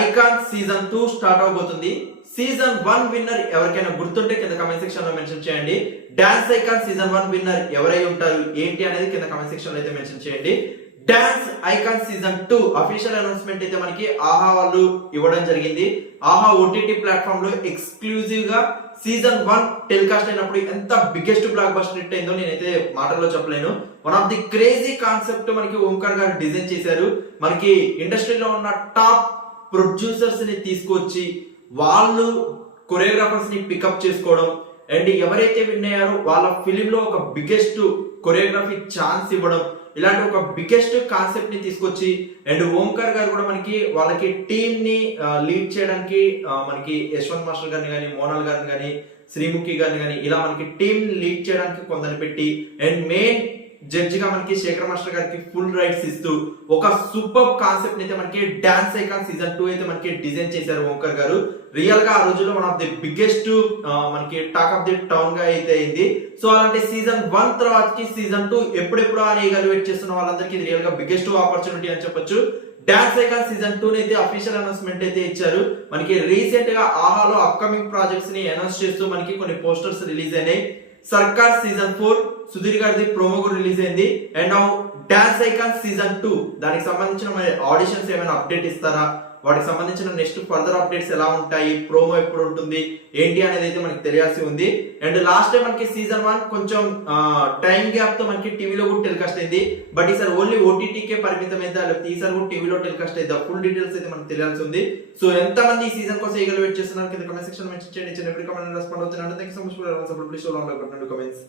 Icon season 2 స్టార్ట్ అవబోతుంది. Season 1 winner ఎవరికైనా గుర్తుంటే కింద కామెంట్ సెక్షన్ లో మెన్షన్ చేయండి. డాన్స్ ఐకాన్ సీజన్ 1 విన్నర్ ఎవరై ఉంటారు ఏంటి అనేది కింద కామెంట్ సెక్షన్ లో అయితే మెన్షన్ చేయండి. Dance icon season 2 official announcement అయితే మనకి ఆహా వాళ్ళు ఇవ్వడం జరిగింది. ఆహా ఓటీటీ ప్లాట్ఫామ్ లో ఎక్స్క్లూజివ్ గా సీజన్ 1 టెలికాస్ట్ అయినప్పుడు ఎంత బిగ్గెస్ట్ బ్లాక్ బస్టర్ హిట్ అయిందో నేనైతే మాటల్లో చెప్పలేను. One of the crazy concept మనకి ఓంకార్ గారు డిజైన్ చేశారు. మనకి ఇండస్ట్రీలో ఉన్న టాప్ ప్రొడ్యూసర్స్ ని తీసుకొచ్చి వాళ్ళు కొరియోగ్రాఫర్స్ ని పికప్ చేసుకోవడం అండ్ ఎవరైతే విన్ అయ్యారో వాళ్ళ ఫిలిం లో ఒక బిగ్గెస్ట్ కొరియోగ్రఫీ ఛాన్స్ ఇవ్వడం, ఇలాంటి ఒక బిగ్గెస్ట్ కాన్సెప్ట్ ని తీసుకొచ్చి అండ్ ఓంకార్ గారు కూడా మనకి వాళ్ళకి టీమ్ ని లీడ్ చేయడానికి మనకి యశ్వంత్ మాస్టర్ గారిని కానీ, మోనాల్ గారిని కానీ, శ్రీముఖి గారిని కానీ ఇలా మనకి టీమ్ లీడ్ చేయడానికి కొందరిని పెట్టి అండ్ మెయిన్ జడ్జి గా మనకి శేఖర్ మాస్టర్ గారికి ఫుల్ రైట్స్ ఇస్తూ ఒక సూపర్ కాన్సెప్ట్ అయితే మనకి డాన్స్ ఐకాన్ సీజన్ 2 అయితే మనకి డిజైన్ చేశారు ఓంకార్ గారు. రియల్ గా ఆ రోజుల్లో వన్ ఆఫ్ ది బిగ్గెస్ట్ మనకి టాక్ ఆఫ్ ది టౌన్ గా అయితే అయింది. సో అలాంటి సీజన్ 1 తర్వాతకి సీజన్ 2 ఎప్పుడెప్పుడు అని ఎవాల్యుయేట్ చేస్తున్న వాళ్ళందరికీ ఇది రియల్ గా బిగ్గెస్ట్ ఆపర్చునిటీ అని చెప్పొచ్చు. డాన్స్ ఐకాన్ సీజన్ 2 అయితే అఫీషియల్ అనౌన్స్మెంట్ అయితే ఇచ్చారు. మనకి రీసెంట్ గా ఆహాలో అప్కమింగ్ ప్రాజెక్ట్స్ ని అనౌన్స్ చేస్తూ మనకి కొన్ని పోస్టర్స్ రిలీజ్ అయినాయి. సర్కార్ సీజన్ 4 సుధీర్ గారిది ప్రోమో కూడా రిలీజ్ అయింది. అండ్ డాన్స్ ఐకాన్ సీజన్ 2 దానికి సంబంధించిన మరి ఆడిషన్స్ ఏమైనా అప్డేట్ ఇస్తారా, వాటికి సంబంధించిన నెక్స్ట్ ఫర్దర్ అప్డేట్స్ ఎలా ఉంటాయి, ప్రోమో ఎప్పుడు ఉంటుంది ఏంటి అనేది అయితే మనకి తెలియాల్సి ఉంది. అండ్ లాస్ట్ టైం మనకి సీజన్ 1 కొంచెం టైం గ్యాప్ తో మనకి టీవీలో కూడా టెలికాస్ట్ అయింది. బట్ ఈసారి ఓన్లీ ఓటీటీకే పరిమితం అయితే ఈసారి కూడా టీవీలో టెలికాస్ట్ అయితే ఫుల్ డీటెయిల్స్ అయితే మనకి తెలియాల్సి ఉంది. సో ఎంత మంది ఈ సీజన్ కోసం ఈగల్ వెయిట్ చేస్తున్నారు కింద కామెంట్ సెక్షన్ మెన్షన్ చేయండి. చిన్న కామెంట్ రెస్పాండ్ అవుతున్నాను. Thank you so much for support. Please show long comments.